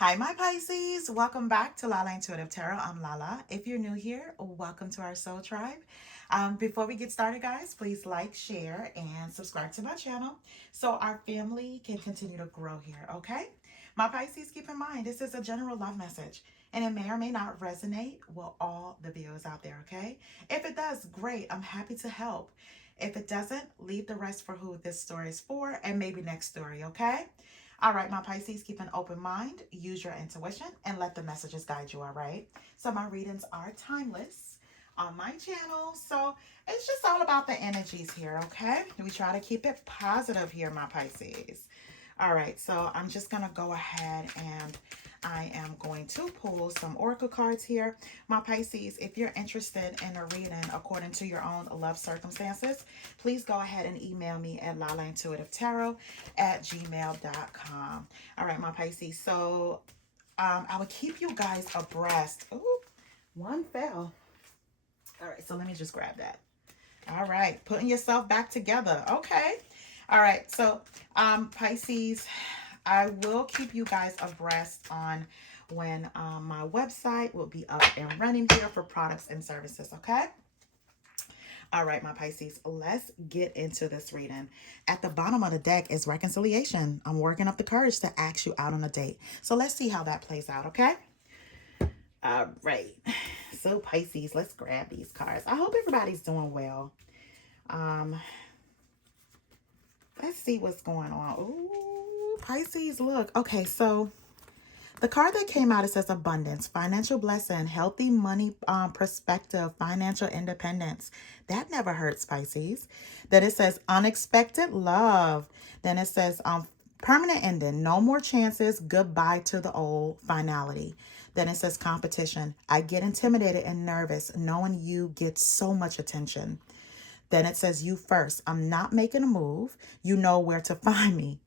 Hi, my Pisces. Welcome back to Lala Intuitive Tarot. I'm Lala. If you're new here, welcome to our soul tribe. Before we get started, guys, please like, share, and subscribe to my channel so our family can continue to grow here, okay? My Pisces, keep in mind, this is a general love message, and it may or may not resonate with all the viewers out there, okay? If it does, great. I'm happy to help. If it doesn't, leave the rest for who this story is for, and maybe next story, okay? All right, my Pisces, keep an open mind, use your intuition, and let the messages guide you, all right? So, my readings are timeless on my channel. So, it's just all about the energies here, okay? We try to keep it positive here, my Pisces. All right, so I'm just going to go ahead and I am going to pull some oracle cards here. My Pisces, if you're interested in a reading according to your own love circumstances, please go ahead and email me at lalaintuitivetarot@gmail.com. All right, my Pisces. So I will keep you guys abreast. Ooh, one fell. All right, so let me just grab that. All right, putting yourself back together. Okay. All right, so Pisces, I will keep you guys abreast on when my website will be up and running here for products and services, okay? All right, my Pisces, let's get into this reading. At the bottom of the deck is reconciliation. I'm working up the courage to ask you out on a date. So let's see how that plays out, okay? All right. So Pisces, let's grab these cards. I hope everybody's doing well. Um, let's see what's going on. Ooh, Pisces, look. Okay, so the card that came out, it says abundance, financial blessing, healthy money perspective, financial independence. That never hurts, Pisces. Then it says unexpected love. Then it says permanent ending, no more chances, goodbye to the old, finality. Then it says competition. I get intimidated and nervous knowing you get so much attention. Then it says you first. I'm not making a move. You know where to find me.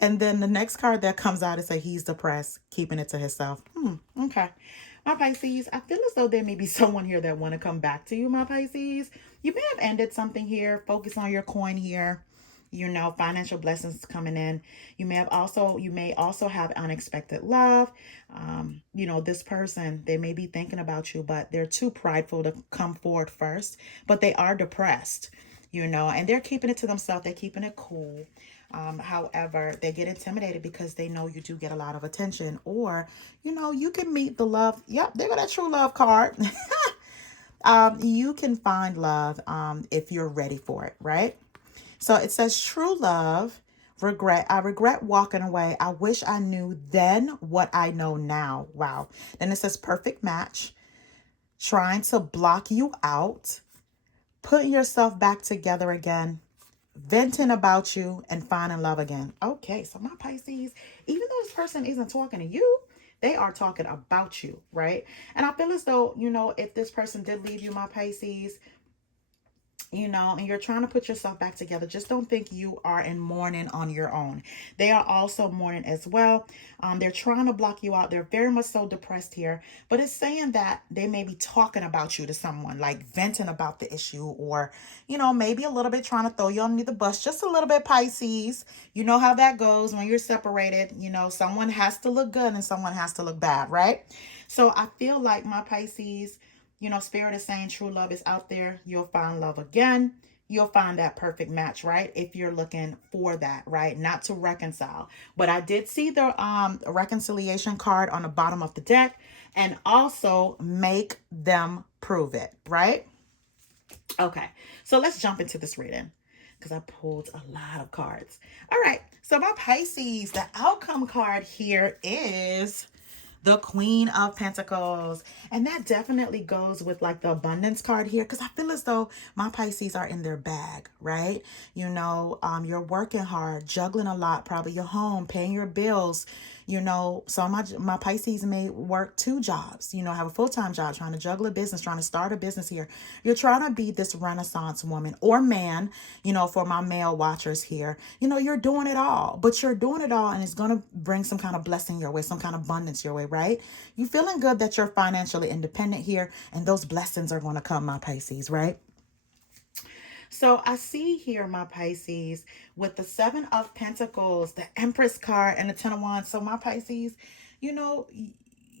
And then the next card that comes out is say he's depressed, keeping it to himself. Okay. My Pisces, I feel as though there may be someone here that want to come back to you, my Pisces. You may have ended something here. Focus on your coin here. You know, financial blessings coming in. You may also have unexpected love. This person, they may be thinking about you, but they're too prideful to come forward first. But they are depressed, and they're keeping it to themselves. They're keeping it cool. However, they get intimidated because they know you do get a lot of attention, or you can meet the love. Yep, they got that true love card. You can find love if you're ready for it, right? So it says true love, regret. I regret walking away. I wish I knew then what I know now. Wow. Then it says perfect match, trying to block you out, putting yourself back together again, venting about you, and finding love again. Okay, so my Pisces, even though this person isn't talking to you, they are talking about you, right? And I feel as though, if this person did leave you, my Pisces, and you're trying to put yourself back together, just don't think you are in mourning on your own. They are also mourning as well. They're trying to block you out. They're very much so depressed here, but it's saying that they may be talking about you to someone, like venting about the issue, or, maybe a little bit trying to throw you under the bus, just a little bit, Pisces. You know how that goes when you're separated. Someone has to look good and someone has to look bad, right? So I feel like my Pisces, Spirit is saying true love is out there. You'll find love again. You'll find that perfect match, right? If you're looking for that, right? Not to reconcile. But I did see the reconciliation card on the bottom of the deck, and also make them prove it, right? Okay, so let's jump into this reading because I pulled a lot of cards. All right, so my Pisces, the outcome card here is the Queen of Pentacles. And that definitely goes with like the abundance card here, because I feel as though my Pisces are in their bag, right? You're working hard, juggling a lot, probably your home, paying your bills. Some of my Pisces may work two jobs, have a full-time job, trying to juggle a business, trying to start a business here. You're trying to be this Renaissance woman or man, for my male watchers here. You're doing it all, but you're doing it all, and it's going to bring some kind of blessing your way, some kind of abundance your way, right? You feeling good that you're financially independent here, and those blessings are going to come, my Pisces, right? So I see here, my Pisces, with the Seven of Pentacles, the Empress card, and the Ten of Wands. So my Pisces, you know,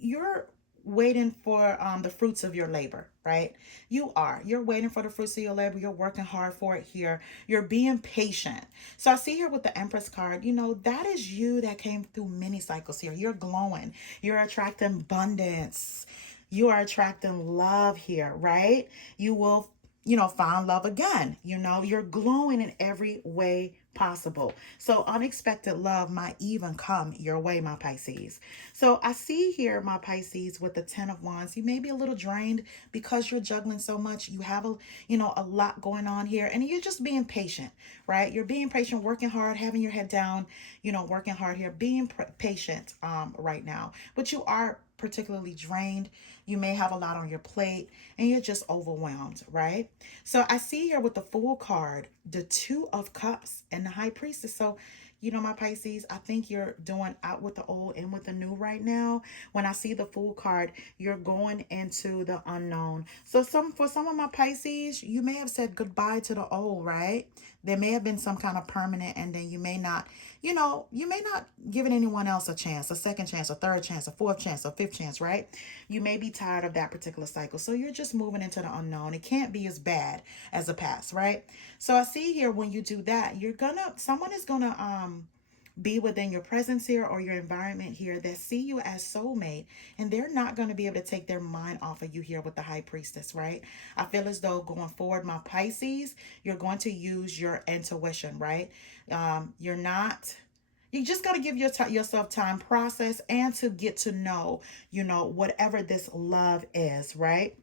you're waiting for the fruits of your labor, right? You're waiting for the fruits of your labor. You're working hard for it here. You're being patient. So I see here with the Empress card, that is you that came through many cycles here. You're glowing. You're attracting abundance. You are attracting love here, right? You will, find love again. You're glowing in every way possible. So unexpected love might even come your way, my Pisces. So I see here, my Pisces, with the Ten of Wands, you may be a little drained because you're juggling so much. You have a lot going on here, and you're just being patient, right? You're being patient, working hard, having your head down, working hard here, being patient right now. But you are particularly drained. You may have a lot on your plate and you're just overwhelmed, right? So I see here with the Fool card, the Two of Cups and the High Priestess. So, my Pisces, I think you're doing out with the old and with the new right now. When I see the Fool card, you're going into the unknown. So for some of my Pisces, you may have said goodbye to the old, right? There may have been some kind of permanent ending. You may not giving anyone else a chance, a second chance, a third chance, a fourth chance, a fifth chance, right? You may be tired of that particular cycle. So you're just moving into the unknown. It can't be as bad as the past, right? So I see here when you do that, someone is gonna be within your presence here or your environment here that see you as soulmate, and they're not going to be able to take their mind off of you here with the High Priestess, right? I feel as though going forward, my Pisces, you're going to use your intuition, right? You just got to give yourself time, process, and to get to know, whatever this love is, right?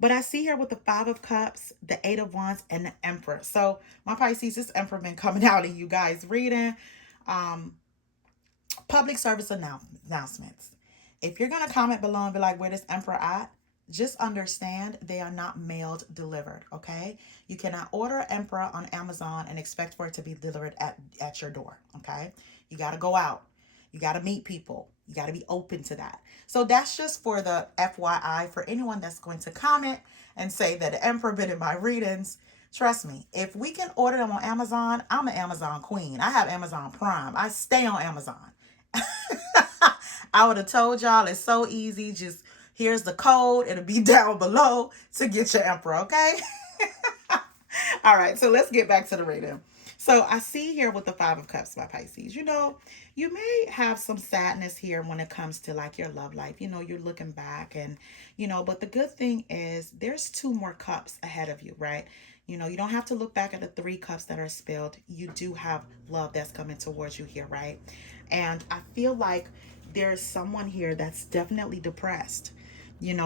But I see here with the Five of Cups, the Eight of Wands, and the Emperor. So my Pisces, this Emperor been coming out in you guys reading. Public service announcements. If you're going to comment below and be like, where this Emperor at? Just understand they are not mailed delivered, okay? You cannot order an Emperor on Amazon and expect for it to be delivered at your door, okay? You got to go out. You got to meet people. You got to be open to that. So that's just for the FYI for anyone that's going to comment and say that the Emperor been in my readings. Trust me, if we can order them on Amazon, I'm an Amazon queen. I have Amazon Prime. I stay on Amazon. I would have told y'all it's so easy. Just here's the code. It'll be down below to get your Emperor, okay? All right, so let's get back to the reading. So I see here with the Five of Cups by Pisces, you may have some sadness here when it comes to like your love life. You're looking back and, but the good thing is there's two more cups ahead of you, right? You don't have to look back at the three cups that are spilled. You do have love that's coming towards you here, right? And I feel like there's someone here that's definitely depressed,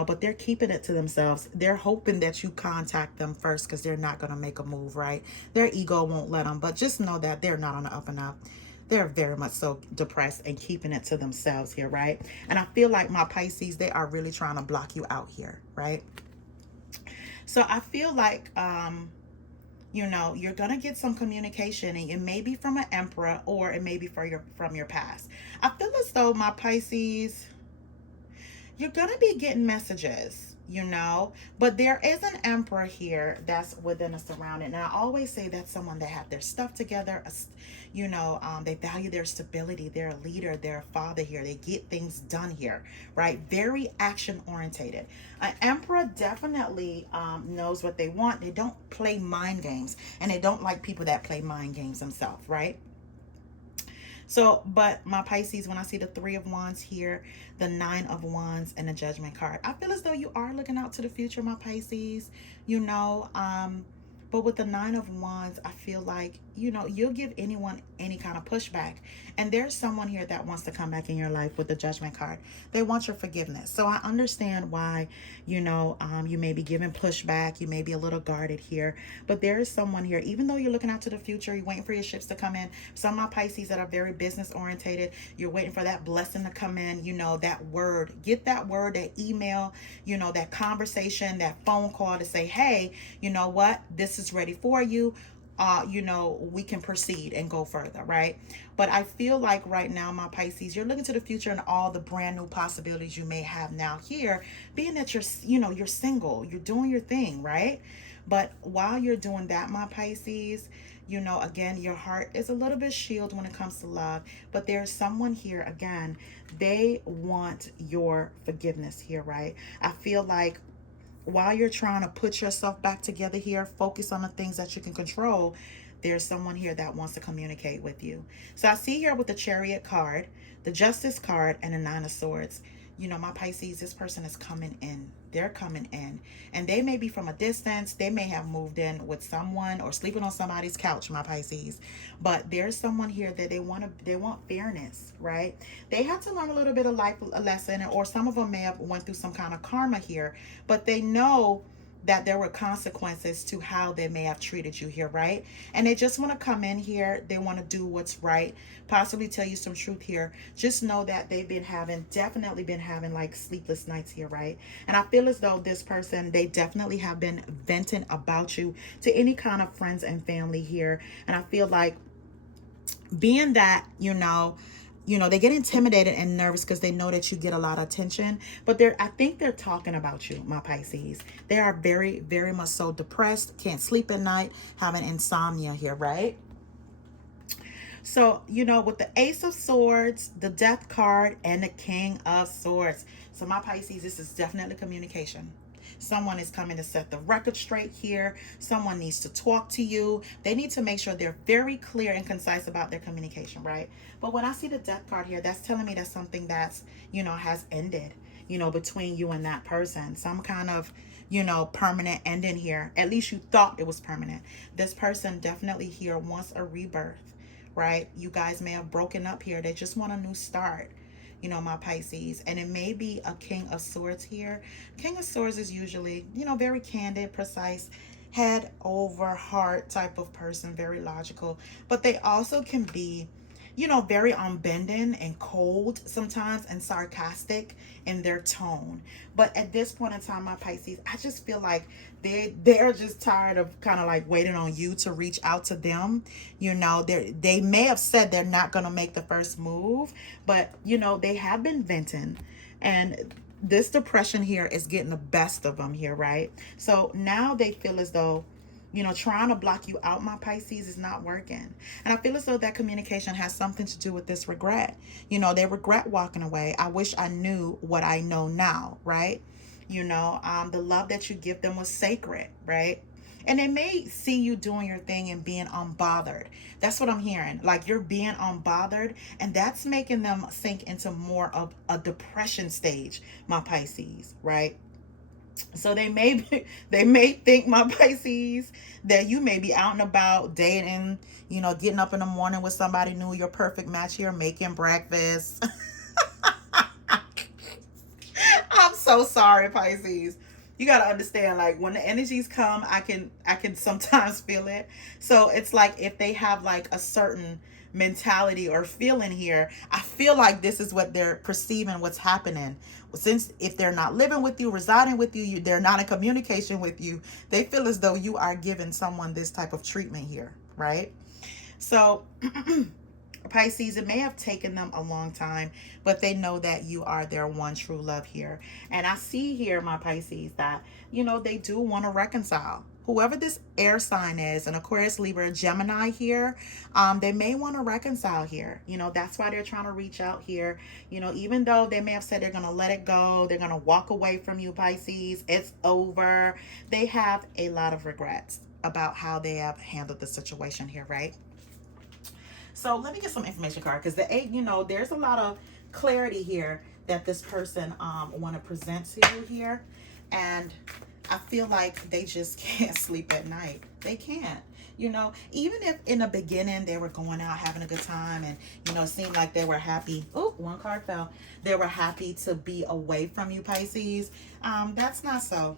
but they're keeping it to themselves. They're hoping that you contact them first because they're not going to make a move, right? Their ego won't let them, but just know that they're not on the up and up. They're very much so depressed and keeping it to themselves here, right? And I feel like my Pisces, they are really trying to block you out here, right? So I feel like, you're going to get some communication, and it may be from an Emperor or it may be from your past. I feel as though my Pisces, you're going to be getting messages, but there is an Emperor here that's within a surrounding. And I always say that's someone that have their stuff together. They value their stability. They're a leader. They're a father here. They get things done here, right? Very action orientated. An Emperor definitely knows what they want. They don't play mind games, and they don't like people that play mind games themselves, right? So, but my Pisces, when I see the Three of Wands here, the Nine of Wands, and the Judgment card, I feel as though you are looking out to the future, my Pisces, but with the Nine of Wands, I feel like, you'll give anyone any kind of pushback. And there's someone here that wants to come back in your life with the Judgment card. They want your forgiveness. So I understand why, you may be giving pushback. You may be a little guarded here. But there is someone here, even though you're looking out to the future, you're waiting for your ships to come in. Some of my Pisces that are very business orientated, you're waiting for that blessing to come in, that word. Get that word, that email, that conversation, that phone call to say, hey, you know what? This is ready for you. We can proceed and go further, right? But I feel like right now, my Pisces, you're looking to the future and all the brand new possibilities you may have now here, being that you're single, you're doing your thing, right? But while you're doing that, my Pisces, you know, again, your heart is a little bit shielded when it comes to love. But there's someone here, again, they want your forgiveness here, right? I feel like while you're trying to put yourself back together here, focus on the things that you can control, there's someone here that wants to communicate with you. So I see here with the Chariot card, the Justice card, and the Nine of Swords. You know, my Pisces, this person is coming in. They're coming in. And they may be from a distance. They may have moved in with someone or sleeping on somebody's couch, my Pisces. But there's someone here that they want fairness, right? They had to learn a little bit of life lesson, or some of them may have went through some kind of karma here. But they know that there were consequences to how they may have treated you here, right? And they just want to come in here. They want to do what's right, possibly tell you some truth here. Just know that they've definitely been having like sleepless nights here, right? And I feel as though this person, they definitely have been venting about you to any kind of friends and family here. And I feel like being that, they get intimidated and nervous because they know that you get a lot of attention. But I think they're talking about you, my Pisces. They are very, very much so depressed, can't sleep at night, having insomnia here, right? So, with the Ace of Swords, the Death card, and the King of Swords. So, my Pisces, this is definitely communication. Someone is coming to set the record straight here. Someone needs to talk to you. They need to make sure they're very clear and concise about their communication, right? But when I see the Death card here, that's telling me that something that's, has ended, between you and that person. Some kind of, permanent ending here. At least you thought it was permanent. This person definitely here wants a rebirth, right? You guys may have broken up here. They just want a new start. My Pisces. And it may be a King of Swords here. King of Swords is usually, very candid, precise, head over heart type of person, very logical. But they also can be, very unbending and cold sometimes and sarcastic in their tone. But at this point in time, my Pisces, I just feel like they're just tired of kind of like waiting on you to reach out to them. They may have said they're not going to make the first move, but they have been venting, and this depression here is getting the best of them here, right? So now they feel as though trying to block you out, my Pisces, is not working. And I feel as though that communication has something to do with this regret. They regret walking away. I wish I knew what I know now, right? The love that you give them was sacred, right? And they may see you doing your thing and being unbothered. That's what I'm hearing. Like you're being unbothered, and that's making them sink into more of a depression stage, my Pisces, right? So they may think, my Pisces, that you may be out and about dating, getting up in the morning with somebody new, your perfect match here, making breakfast. I'm so sorry, Pisces. You got to understand, like when the energies come, I can sometimes feel it. So it's like if they have like a certain mentality or feeling here, I feel like this is what they're perceiving, what's happening. Since if they're not living with you, residing with you, they're not in communication with you, they feel as though you are giving someone this type of treatment here, right? So Pisces, it may have taken them a long time, but they know that you are their one true love here. And I see here, my Pisces, that, they do want to reconcile. Whoever this air sign is, an Aquarius, Libra, Gemini here, they may want to reconcile here. That's why they're trying to reach out here. Even though they may have said they're going to let it go, they're going to walk away from you, Pisces, it's over. They have a lot of regrets about how they have handled the situation here, right? So let me get some information card, because the 8, there's a lot of clarity here that this person want to present to you here. And I feel like they just can't sleep at night. They can't. Even if in the beginning they were going out having a good time and, it seemed like they were happy. Oh, one card fell. They were happy to be away from you, Pisces. That's not so.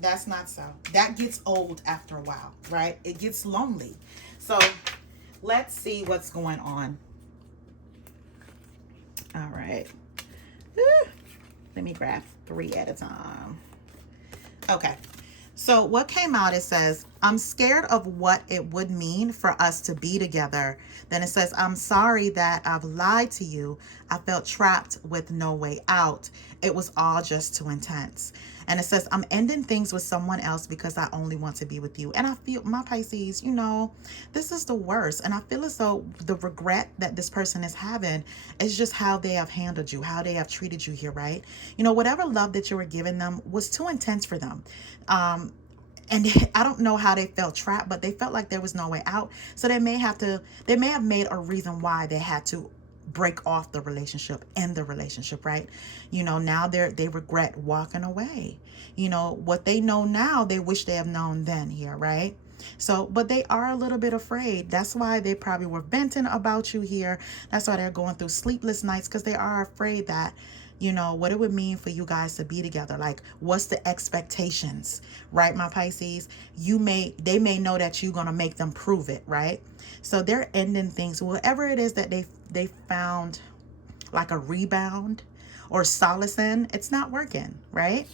That's not so. That gets old after a while, right? It gets lonely. So let's see what's going on. All right. Let me grab 3 at a time. Okay. So what came out, it says, I'm scared of what it would mean for us to be together. Then it says, I'm sorry that I've lied to you. I felt trapped with no way out. It was all just too intense. And it says, I'm ending things with someone else because I only want to be with you. And I feel, my Pisces, you know, this is the worst. And I feel as though the regret that this person is having is just how they have handled you, how they have treated you here, right? You know, whatever love that you were giving them was too intense for them. And I don't know how they felt trapped, but they felt like there was no way out. So they may have made a reason why they had to break off the relationship, end the relationship, right? You know, now they regret walking away. You know, what they know now, they wish they have known then here, right? So, but they are a little bit afraid. That's why they probably were venting about you here. That's why they're going through sleepless nights, because they are afraid that, you know, what it would mean for you guys to be together. Like, what's the expectations, right, my Pisces? They may know that you're gonna make them prove it, right? So they're ending things, whatever it is that they found like a rebound or solace in, it's not working, right?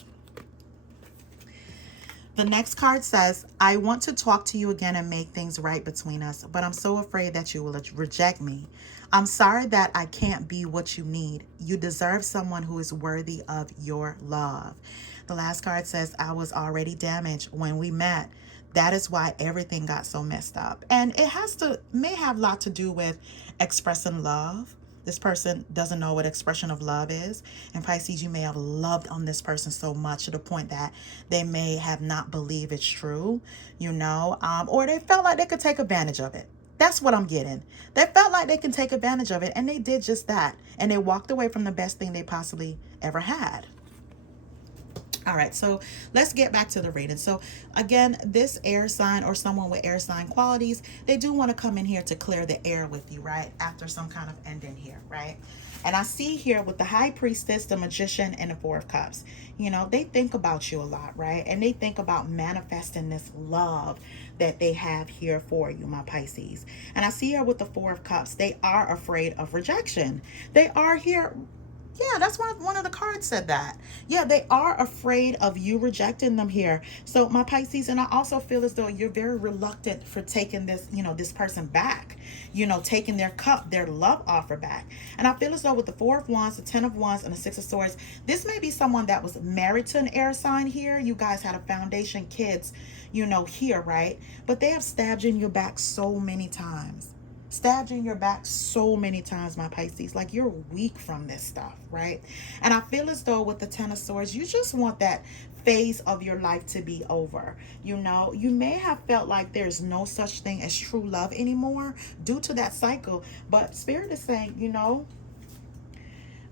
The next card says, I want to talk to you again and make things right between us, but I'm so afraid that you will reject me. I'm sorry that I can't be what you need. You deserve someone who is worthy of your love. The last card says, I was already damaged when we met. That is why everything got so messed up. And it may have a lot to do with expressing love. This person doesn't know what expression of love is. And Pisces, you may have loved on this person so much to the point that they may have not believed it's true, you know, or they felt like they could take advantage of it. That's what I'm getting. They felt like they can take advantage of it, and they did just that. And they walked away from the best thing they possibly ever had. All right, so let's get back to the reading. So again, this air sign or someone with air sign qualities, they do want to come in here to clear the air with you, right? After some kind of ending here, right? And I see here with the High Priestess, the Magician, and the Four of Cups, you know, they think about you a lot, right? And they think about manifesting this love that they have here for you, my Pisces. And I see here with the Four of Cups, they are afraid of rejection. They are here. Yeah, that's one of the cards said that. Yeah, they are afraid of you rejecting them here. So my Pisces, and I also feel as though you're very reluctant for taking this, you know, this person back, you know, taking their cup, their love offer back. And I feel as though with the Four of Wands, the Ten of Wands, and the Six of Swords, this may be someone that was married to an air sign here. You guys had a foundation, kids, you know, here, right? But they have stabbed you in your back so many times. Stabbed in your back so many times, my Pisces. Like, you're weak from this stuff, right? And I feel as though with the Ten of Swords, you just want that phase of your life to be over. You know, you may have felt like there's no such thing as true love anymore due to that cycle. But Spirit is saying, you know,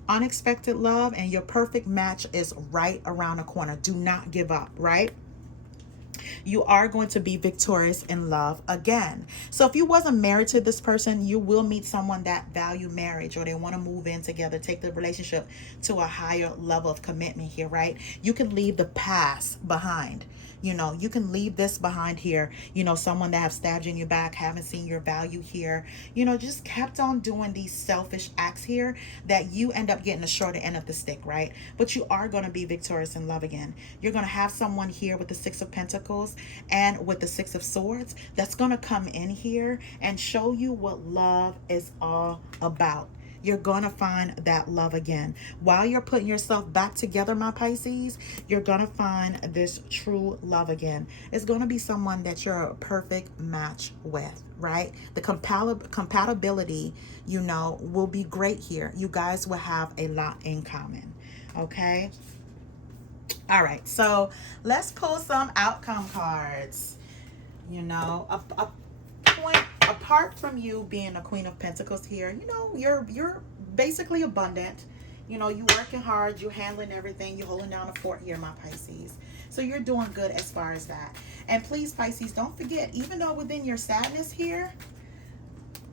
unexpected love and your perfect match is right around the corner. Do not give up, right? You are going to be victorious in love again. So if you wasn't married to this person, you will meet someone that value marriage, or they want to move in together, take the relationship to a higher level of commitment here, right? You can leave the past behind. You know, you can leave this behind here. You know, someone that have stabbed you in your back, haven't seen your value here, you know, just kept on doing these selfish acts here that you end up getting the shorter end of the stick, right? But you are going to be victorious in love again. You're going to have someone here with the Six of Pentacles and with the Six of Swords that's going to come in here and show you what love is all about. You're going to find that love again. While you're putting yourself back together, my Pisces, you're going to find this true love again. It's going to be someone that you're a perfect match with, right? The compatibility, you know, will be great here. You guys will have a lot in common, okay? All right, so let's pull some outcome cards. You know, a point apart from you being a Queen of Pentacles here, you know, you're basically abundant. You know, you working hard, you're handling everything, you're holding down a fort here, my Pisces. So you're doing good as far as that. And please, Pisces, don't forget, even though within your sadness here,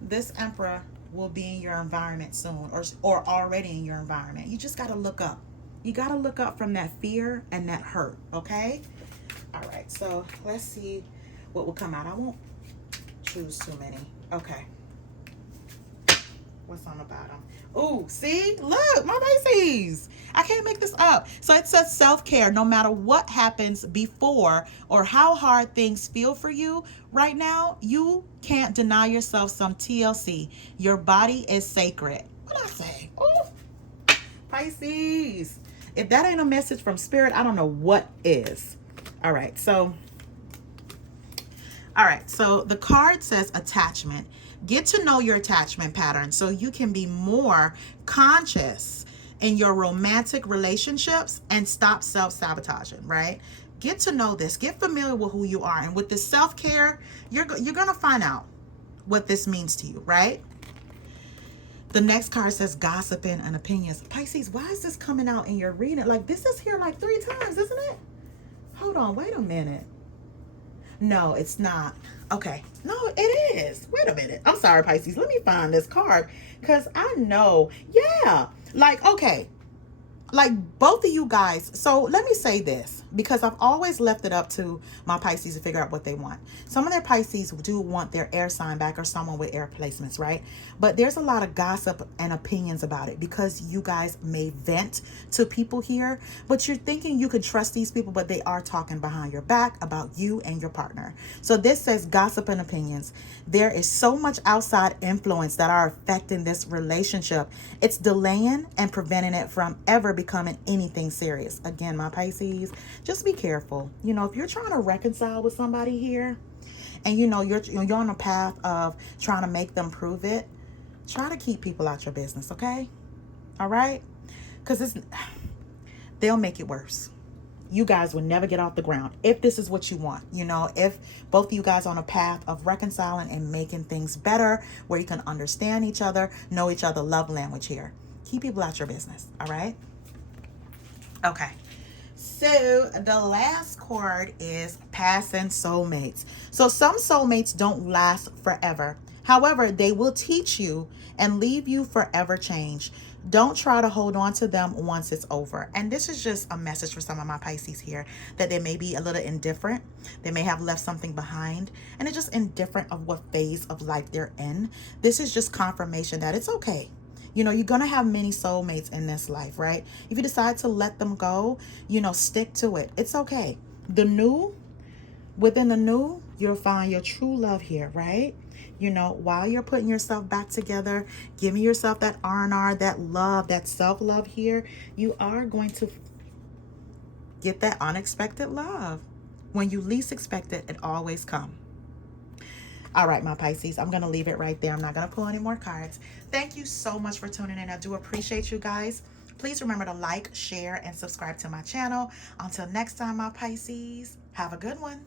this Emperor will be in your environment soon, or already in your environment. You just got to look up. You got to look up from that fear and that hurt, okay? All right, so let's see what will come out. I won't choose too many. Okay. What's on the bottom? Oh, see? Look, my Pisces. I can't make this up. So it says self-care. No matter what happens before or how hard things feel for you right now, you can't deny yourself some TLC. Your body is sacred. What I say? Oh, Pisces. If that ain't a message from spirit, I don't know what is. All right. So the card says attachment. Get to know your attachment pattern so you can be more conscious in your romantic relationships and stop self-sabotaging, right? Get to know this. Get familiar with who you are. And with this self-care, you're going to find out what this means to you, right? The next card says gossiping and opinions. Pisces, why is this coming out in your reading? Like, this is here like 3 times, isn't it? Hold on, wait a minute. No, it's not. Okay. No, it is. Wait a minute. I'm sorry, Pisces. Let me find this card because I know. Yeah. Like, okay. Like both of you guys. So let me say this because I've always left it up to my Pisces to figure out what they want. Some of their Pisces do want their air sign back or someone with air placements, right? But there's a lot of gossip and opinions about it because you guys may vent to people here, but you're thinking you could trust these people, but they are talking behind your back about you and your partner. So this says gossip and opinions. There is so much outside influence that are affecting this relationship. It's delaying and preventing it from ever becoming anything serious. Again, my Pisces, just be careful. You know, if you're trying to reconcile with somebody here and you know you're on a path of trying to make them prove it, try to keep people out your business, okay? All right? Because they'll make it worse. You guys will never get off the ground if this is what you want. You know, if both of you guys are on a path of reconciling and making things better where you can understand each other, know each other, love language here. Keep people out your business, all right? Okay. So the last card is passing soulmates. So some soulmates don't last forever. However, they will teach you and leave you forever changed. Don't try to hold on to them once it's over. And this is just a message for some of my Pisces here that they may be a little indifferent. They may have left something behind and they're just indifferent of what phase of life they're in. This is just confirmation that it's okay. You know, you're going to have many soulmates in this life, right? If you decide to let them go, you know, stick to it. It's okay. Within the new, you'll find your true love here, right? You know, while you're putting yourself back together, giving yourself that R&R, that love, that self-love here, you are going to get that unexpected love. When you least expect it, it always comes. All right, my Pisces, I'm going to leave it right there. I'm not going to pull any more cards. Thank you so much for tuning in. I do appreciate you guys. Please remember to like, share, and subscribe to my channel. Until next time, my Pisces, have a good one.